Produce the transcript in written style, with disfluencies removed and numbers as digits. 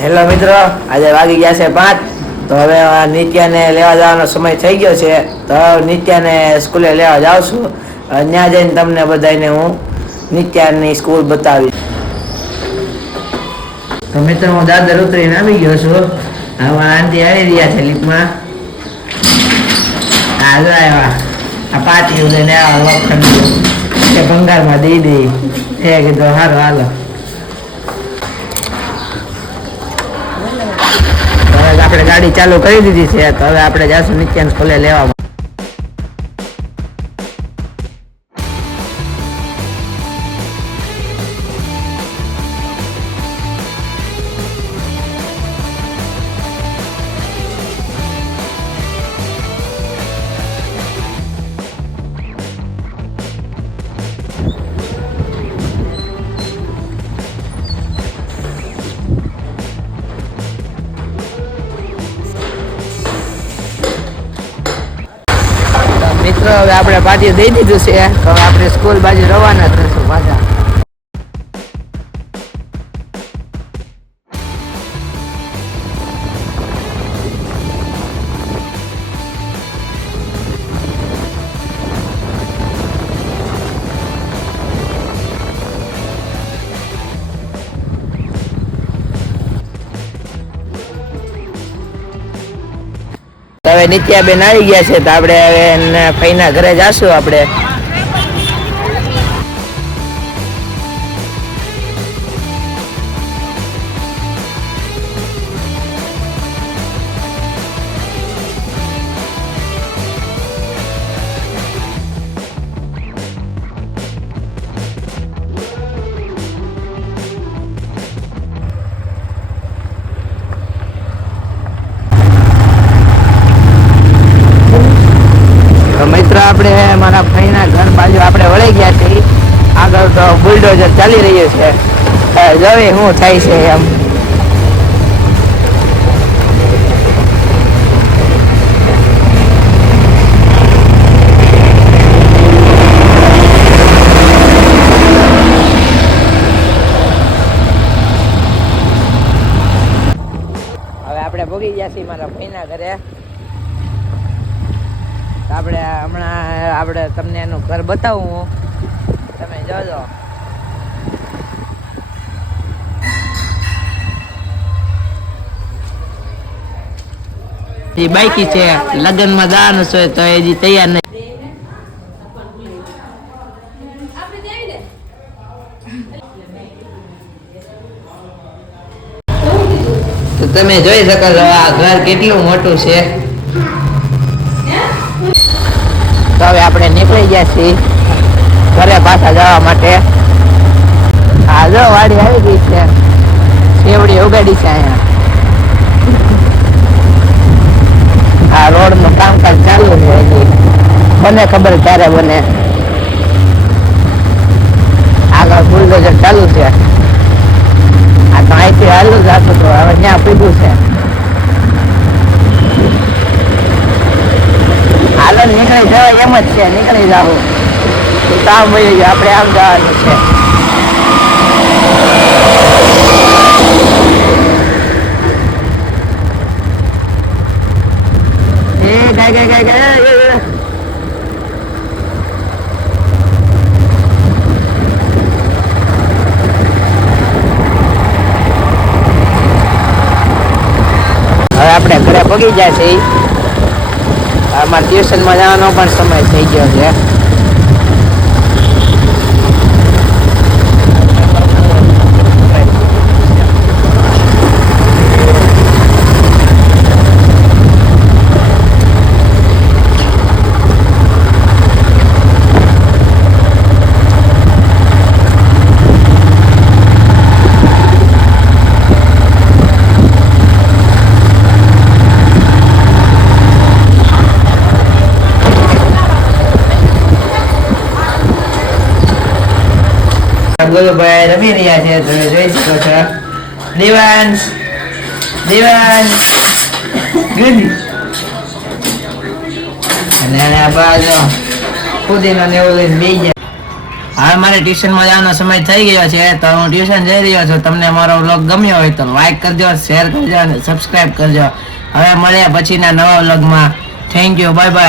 Hello મિત્રો, આજે વાગી ગયા છે 5. તો હવે નિત્યાને લેવા જવાનો સમય થઈ ગયો છે. તો નિત્યાને સ્કૂલે લેવા જાઉં છું. ત્યાં જઈને તમને બધાને હું નિત્યાની સ્કૂલ બતાવીશ. તો મિત્રો, હું દાદર ઉતરીને આવી ગયો છું. હવે આંટી આવી રહ્યા છે લીપમાં. હાલો આવ્યા આ પાટી ઉદયને આવ્યા વખત કે ભંગારમાં દઈ દઈ. એ કીધું સારું હાલો. આપણે ગાડી ચાલુ કરી દીધી છે. તો હવે આપણે જાશું નિત્યાન સ્કૂલે લેવા. મિત્રો, હવે આપણે પાછી દઈ દીધું છે. તો આપણે સ્કૂલ બાજુ રવાના થશું પાછા. હવે નિત્યાબેન આવી ગયા છે. તો આપણે હવે ફઈના ઘરે જાશું. આપણે આપણે મારા ભાઈના ઘર બાજુ આપણે વળી ગયા છીએ. આગળ તો બુલડોઝર ચાલી રહ્યું છે. જોઈએ શું થાય છે એમ. હવે આપણે ભોગી ગયા છીએ મારા ભાઈના ઘરે. આપણે તમને એનું ઘર બતાવું. તમે જોજો. એ બાઈકી છે, લગ્નમાં જવાનું છે તો એ તૈયાર નહીં. તો તમે જોઈ શકો છો આ ઘર કેટલું મોટું છે. તો હવે આપણે નીકળી ગયા છીએ ઘરે પાછા જવા માટે. આ જો વાડી આવી ગઈ છે. સેવડી ઉગાડી છે અહીંયા. આ રોડનું કામકાજ ચાલુ છે હજી. મને ખબર ક્યારે બને. આગળ બુલડોઝર ચાલુ છે. આ તો અહીંથી હાલું જ હતું તો હવે ત્યાં પીધું છે. હાલો નીકળી જવાય એમ જ છે. નીકળી જાવ કામ મળી ગયું. આપણે આમ જવાનું છે. હવે આપણે ઘરે પગી જાય છે. અમારે ટ્યુશનમાં જવાનો પણ સમય થઈ ગયો છે. ગુરુભાઈ રમી રહ્યા છે. તમે જોઈ શકો છો. દેવાંશ અને આ બાજુ ખુદીનો ને એવું લઈને બેસી જાય. હવે મારે ટ્યુશનમાં જવાનો સમય થઈ ગયો છે, તો હું ટ્યુશન જઈ રહ્યો છું. તમને મારો વ્લોગ ગમ્યો હોય તો લાઈક કરજો, શેર કરજો અને સબસ્ક્રાઇબ કરજો. હવે મળીએ પછીના નવા વ્લોગમાં. Thank you, bye bye.